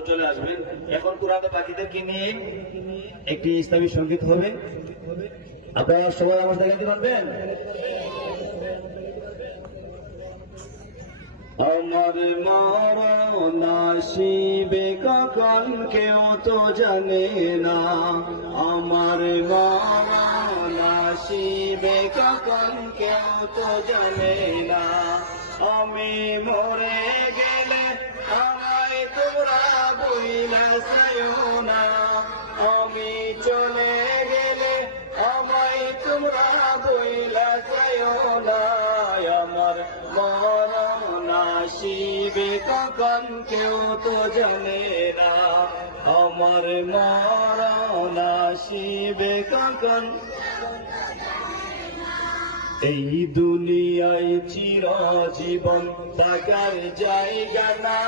হুজুর চলে আসবেন। এখন পুরানো পাখিদেরকে নিয়ে একটি ইসলামী সঙ্গীত হবে। আপনারা সবাই আমার দেখাতে পারবেন? আমার মরণ আসিবে কখন কেউ তো জানে না, আমার মরণ আসিবে কখন কেউ তো জানে না। আমি মরে গেলে আমায় তোমরা বইলা চাইও না, আমি চলে গেলে আমায় তোমরা বইলা চাইও না। আমার মরণ আসিবে কখন কেউ তো জানে না, আমার মরণ আসিবে কখন। এই দুনিয়ায় চিরজীবন থাকার জায়গা না।